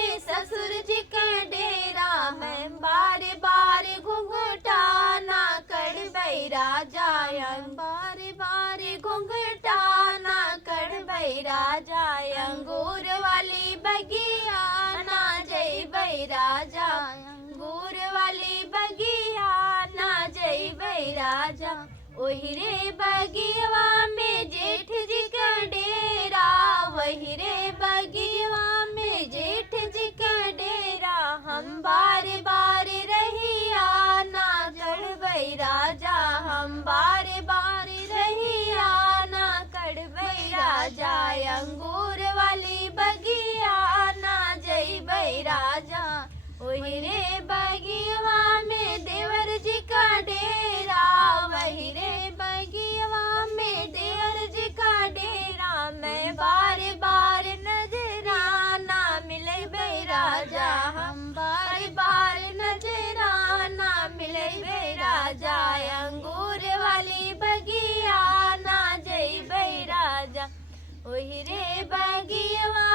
में ससुर जी का डेरा है, बार बार घुंघटा ना कर राजा, बार बार घुंघटा ना कर राजा, अंगूर वाली बगिया ना जय राजा, अंगूर वाली बगिया ना जय राजा। वही रे बगिया में जेठ जी का डेरा, वही रे बगिया में जेठ जी का डेरा, हम बार बार रहिया ना चढ़बई राजा, हम बार बार रहिया ना कड़बई राजा, अंगूर वाली बगिया ना जइबई राजा। वही रे बगिया में देवर जी का डेरा, वही रे बगिया में देवर जी का डेरा, मैं बार बार नजराना मिले बे राजा, हम बार बार नजराना मिले बे राजा, अंगूर वाली बगिया ना जइबे राजा। वही रे बगिया